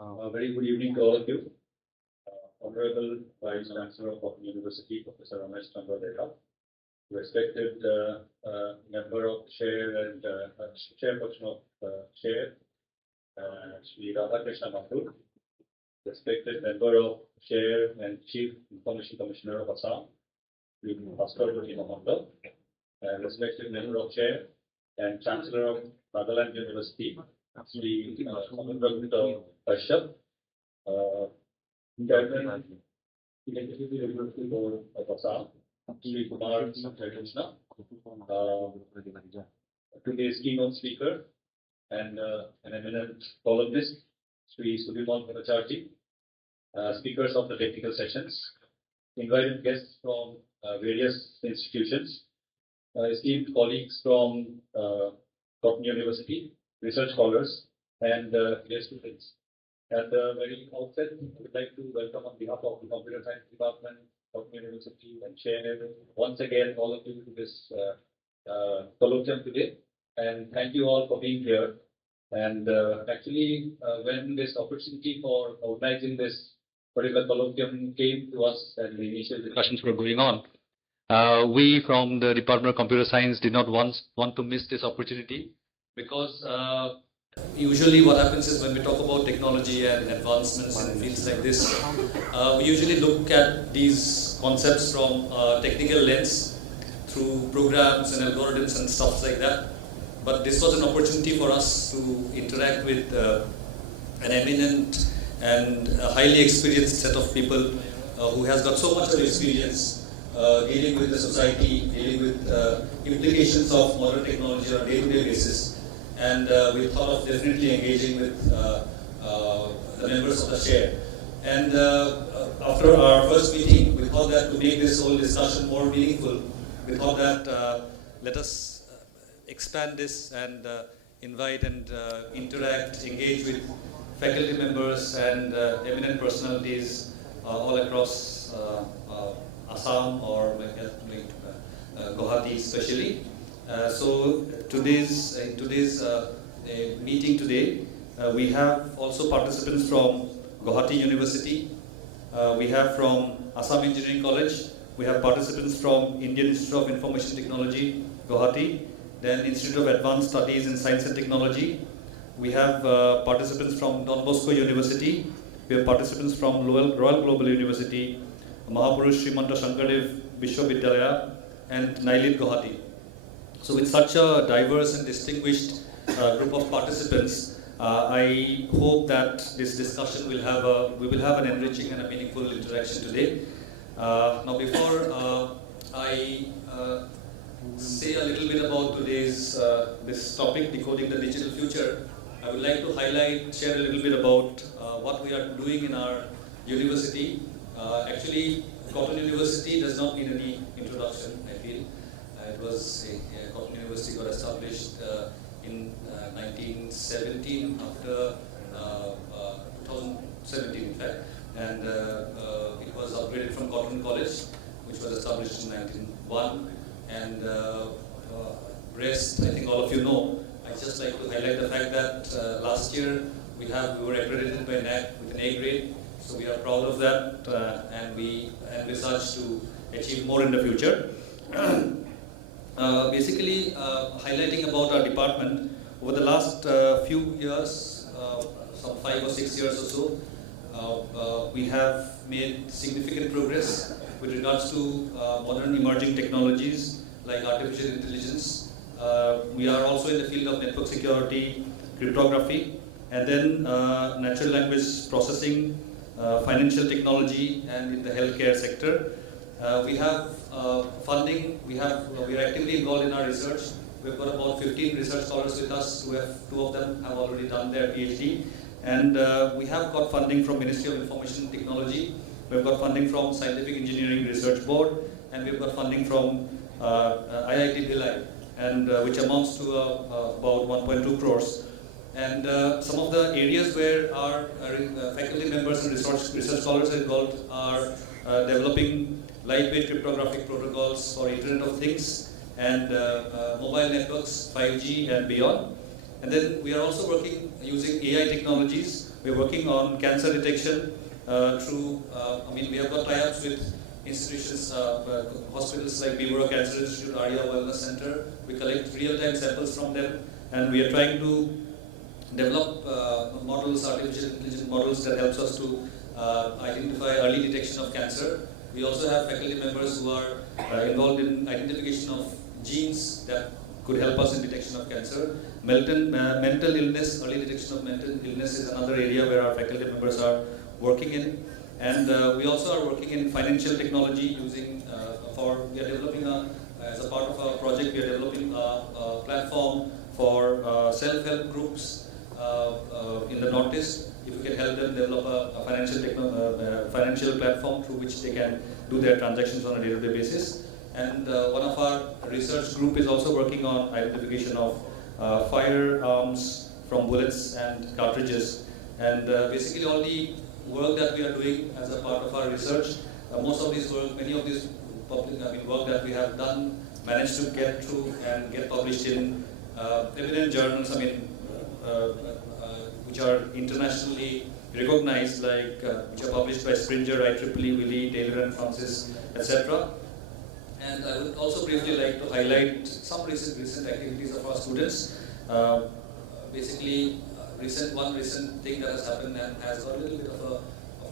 A very good evening to all of you. Honorable Vice Chancellor of Open University, Professor Ramesh Chandra, respected member of Chair and Chairperson of Chair, Sri Radhakrishna Mathur, respected member of Chair and Chief Information Commissioner of Assam, Sri Bhaskar Mathur, and respected member of Chair and Chancellor of Nagaland University, Sri Samudra Kashyap, Chairman, Executive University Board of Assam, Sri Kumar Sanjay, today's keynote speaker and an eminent columnist, Sri Sudhimon Bhattacharjee, speakers of the technical sessions, invited guests from various institutions, esteemed colleagues from Cotton University, research scholars, and dear students. At the very outset, I would like to welcome on behalf of the Computer Science Department, Cotton University, and Chair once again all of you to this colloquium today. And thank you all for being here. And actually, when this opportunity for organizing this particular colloquium came to us and the initial discussions were going on, we from the Department of Computer Science did not want to miss this opportunity because usually what happens is when we talk about technology and advancements in fields like this, we usually look at these concepts from a technical lens through programs and algorithms and stuff like that. But this was an opportunity for us to interact with an eminent and highly experienced set of people who has got so much of experience dealing with the society, dealing with implications of modern technology on a day-to-day basis. And we thought of definitely engaging with the members of the chair. And after our first meeting, we thought that to make this whole discussion more meaningful, we thought that let us expand this and invite and interact, engage with faculty members and eminent personalities all across Assam or Guwahati especially. So today's meeting today, we have also participants from Guwahati University, we have from Assam Engineering College, we have participants from Indian Institute of Information Technology, Guwahati, then Institute of Advanced Studies in Science and Technology, we have participants from Don Bosco University, we have participants from Royal Global University, Mahapurush Srimanta Shankardev Vishwavidyalaya, and NILIT Guwahati. So with such a diverse and distinguished group of participants, I hope that this discussion will have we will have an enriching and a meaningful interaction today. Now before I say a little bit about today's this topic, decoding the digital future, I would like to share a little bit about what we are doing in our university. Actually, Cotton University does not need any introduction, I feel. It was Cotton University got established in 1917 after 2017 in fact, and it was upgraded from Cotton College, which was established in 1901, and rest I think all of you know. I just like to highlight the fact that last year we were accredited by NAAC with an A grade, so we are proud of that, and we envisage to achieve more in the future. Basically, highlighting about our department, over the last few years, some 5 or 6 years or so, we have made significant progress with regards to modern emerging technologies like artificial intelligence. We are also in the field of network security, cryptography, and then natural language processing, financial technology, and in the healthcare sector. We have funding. We are actively involved in our research. We've got about 15 research scholars with us. Two of them have already done their PhD, and we have got funding from Ministry of Information Technology. We've got funding from Scientific Engineering Research Board, and we've got funding from IIT Bhilai, and which amounts to about 1.2 crores. And some of the areas where our faculty members and research scholars are involved are developing lightweight cryptographic protocols for Internet of Things and mobile networks, 5G and beyond. And then we are also working using AI technologies. We are working on cancer detection through, we have got tie-ups with institutions, hospitals like Bivura Cancer Institute, Arya Wellness Center. We collect real-time samples from them, and we are trying to develop models, artificial intelligence models that helps us to identify early detection of cancer. We also have faculty members who are involved in identification of genes that could help us in detection of cancer. Mental illness, early detection of mental illness is another area where our faculty members are working in. And we also are working in financial technology using, we are developing as a part of our project, we are developing a platform for self-help groups in the Northeast. If we can help them develop a financial platform through which they can do their transactions on a day-to-day basis. And one of our research group is also working on identification of firearms from bullets and cartridges. And basically all the work that we are doing as a part of our research, most of this work, many of these work that we have done managed to get through and get published in eminent journals, which are internationally recognized, like which are published by Springer, IEEE, Wiley, Taylor and Francis, etc. And I would also briefly like to highlight some recent activities of our students. One recent thing that has happened and has got a little bit of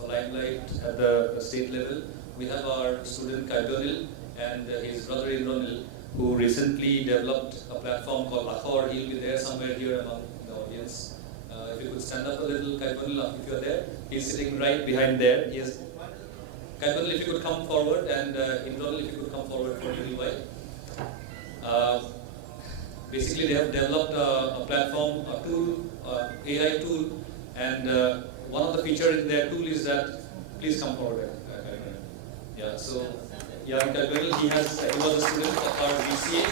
a limelight at the state level. We have our student Kaibonil and his brother Indronil, who recently developed a platform called Akhor. He'll be there somewhere here among the audience. If you could stand up a little, Kaibonil, if you're there. He's sitting right behind there. Kaibonil, if you could come forward, and Indronil, if you could come forward for a little while. Basically, they have developed a platform, a tool, AI tool, and one of the features in their tool is that, please come forward. Yeah, so Jan Kaibonil, he was a student of our VCA,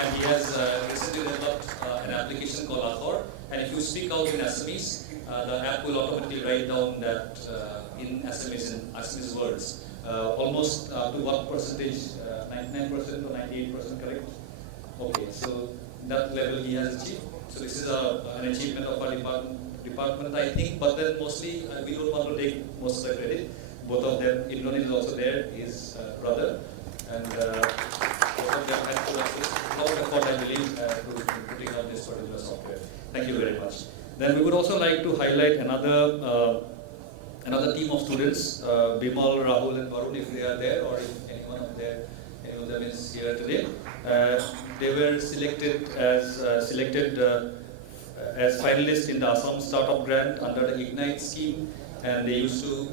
and he has recently developed an application called Akhor. And if you speak out in Assamese, the app will automatically write down that in Assamese words. Almost to what percentage? 99% or 98%, correct? Okay, so that level he has achieved. So this is an achievement of our department, I think. But then mostly we don't want to take most of the credit. Both of them, Indron is also there, his brother, and both of them had to assist a lot of effort, I believe, to putting out this particular software. Thank you very much. Then we would also like to highlight another team of students, Bimal, Rahul, and Varun, if they are there, or if any of them is here today. They were selected as finalists in the Assam Startup Grant under the Ignite scheme, and they used to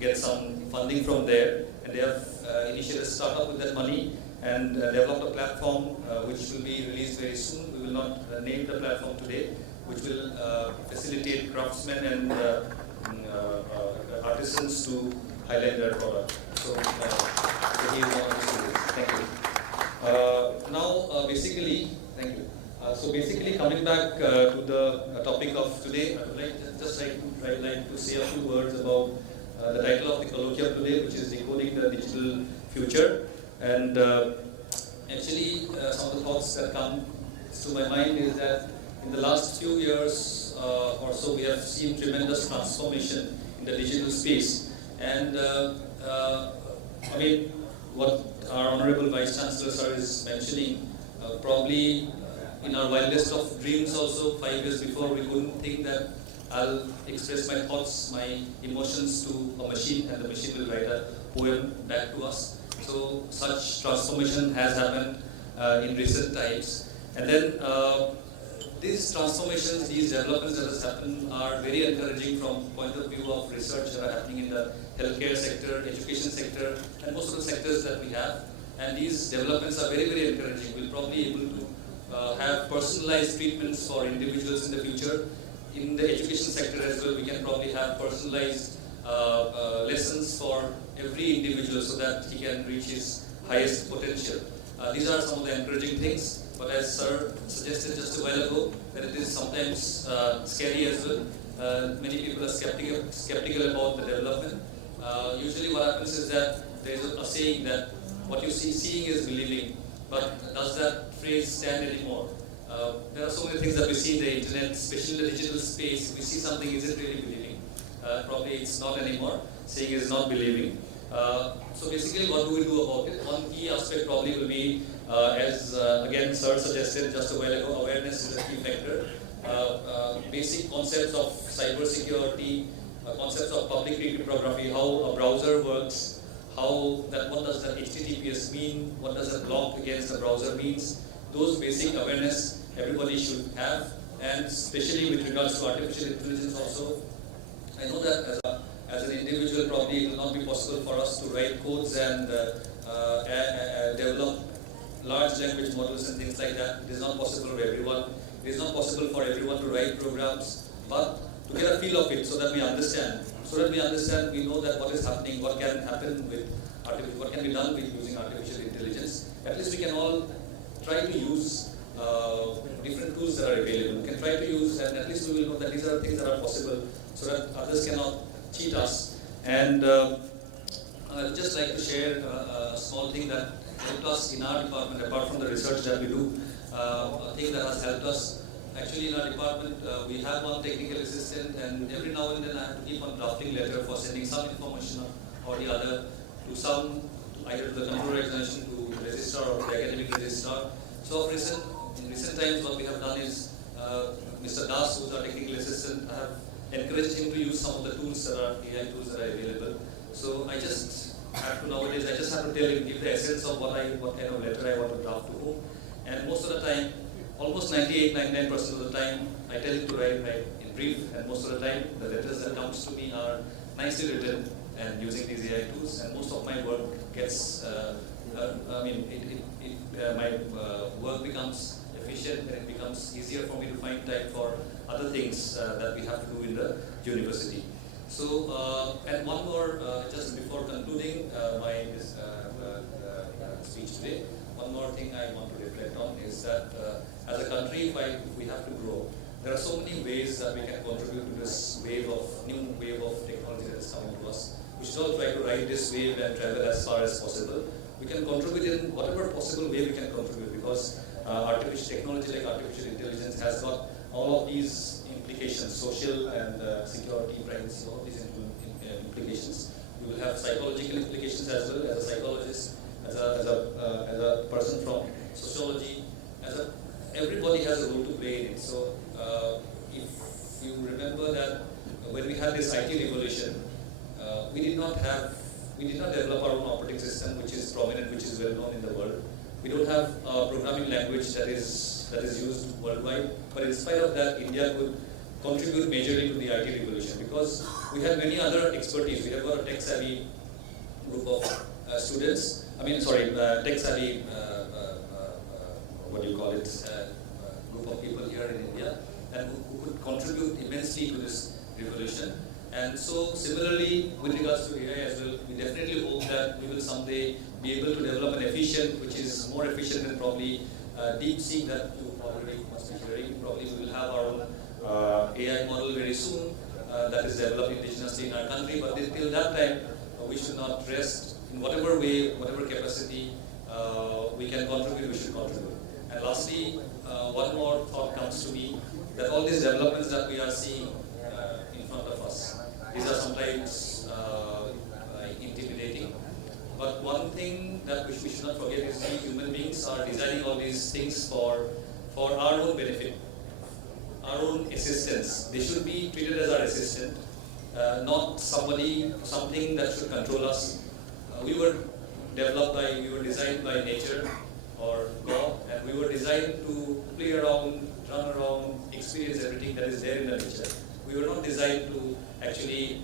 get some funding from there, and they have initiated a startup with that money and developed a platform which will be released very soon. We will not name the platform today, which will facilitate craftsmen and artisans to highlight their product. So he is one of the students. Thank you. Thank you. So basically, coming back to the topic of today, I would like to say a few words about the title of the colloquium today, which is Decoding the Digital Future. And actually, some of the thoughts that come to my mind is that in the last few years or so, we have seen tremendous transformation in the digital space. And what our Honorable Vice Chancellor Sir is mentioning, probably in our wildest of dreams also, 5 years before, we couldn't think that I'll express my thoughts, my emotions to a machine, and the machine will write a poem back to us. So such transformation has happened in recent times. And then these transformations, these developments that has happened are very encouraging from point of view of research that are happening in the healthcare sector, education sector, and most of the sectors that we have. And these developments are very, very encouraging. We'll probably be able to have personalized treatments for individuals in the future. In the education sector as well, we can probably have personalized lessons for every individual so that he can reach his highest potential. These are some of the encouraging things. But as Sir suggested just a while ago, that it is sometimes scary as well. Many people are skeptical about the development. Usually what happens is that there is a saying that what you see, seeing is believing. But does that phrase stand anymore? There are so many things that we see in the internet, especially in the digital space. We see something, is it really believing? Probably it's not anymore. Saying is not believing. So basically, what do we do about it? One key aspect probably will be, as again Sir suggested just a while ago, awareness is a key factor. Basic concepts of cyber security, concepts of public key cryptography, how a browser works, what does that HTTPS mean, what does a block against the browser means. Those basic awareness everybody should have, and especially with regards to artificial intelligence also. I know that as an individual probably it will not be possible for us to write codes and develop large language models and things like that. It is not possible for everyone. It is not possible for everyone to write programs, but to get a feel of it so that we understand. We know that what is happening, what can happen with what can be done with using artificial intelligence. At least we can all try to use different tools that are available. We can try to use, and at least we will know that these are things that are possible, so that others cannot cheat us. And I would just like to share a small thing that helped us in our department, apart from the research that we do. A thing that has helped us. Actually, in our department, we have one technical assistant, and every now and then I have to keep on drafting letter for sending some information or the other to either to the control organization, to the registrar or the academic registrar. So in recent times, what we have done is, Mr. Das, who is our technical assistant, I have encouraged him to use some of the tools that are AI tools that are available. So I just have to nowadays, I just have to tell him, give the essence of what kind of letter I want to draft to whom. And most of the time, almost 98-99% of the time, I tell him to write in brief, and most of the time, the letters that comes to me are nicely written and using these AI tools, and most of my work gets, my work becomes efficient, and it becomes easier for me to find time for other things that we have to do in the university. So, and one more, just before concluding my speech today, one more thing I want to reflect on is that as a country, if we have to grow, there are so many ways that we can contribute to this new wave of technology that is coming to us. We should all try to ride this wave and travel as far as possible. We can contribute in whatever possible way we can contribute, because technology like artificial intelligence has got all of these implications, social and security, privacy, all of these implications. We will have psychological implications as well. As a psychologist, as a person from sociology, everybody has a role to play in it. So if you remember that when we had this IT revolution, we did not develop our own operating system, which is prominent, which is well known in the world. We don't have a programming language that is used worldwide. But in spite of that, India could contribute majorly to the IT revolution, because we have many other expertise. We have got a tech-savvy group of students. Tech-savvy, group of people here in India, and who could contribute immensely to this revolution. And so, similarly, with regards to AI as well, we definitely hope that we will someday be able to develop an efficient, which is more efficient than probably DeepSeek that you already must be hearing. Probably we will have our own AI model very soon that is developed indigenously in our country. But till that time, we should not rest. In whatever way, whatever capacity we can contribute, we should contribute. And lastly, one more thought comes to me, that all these developments that we are seeing in front of us, these are sometimes intimidating. But one thing that we should not forget is we human beings are designing all these things for our own benefit, our own assistance. They should be treated as our assistant, not something that should control us. We were designed by nature or God, and we were designed to play around, run around, experience everything that is there in the nature. We were not designed to actually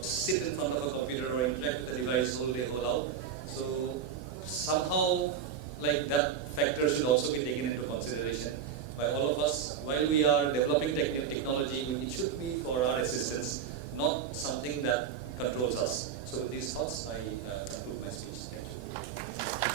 sit in front of a computer or interact with the device whole day, whole out. So somehow, like, that factor should also be taken into consideration by all of us. While we are developing technology, it should be for our assistance, not something that controls us. So with these thoughts, I conclude my speech. Thank you.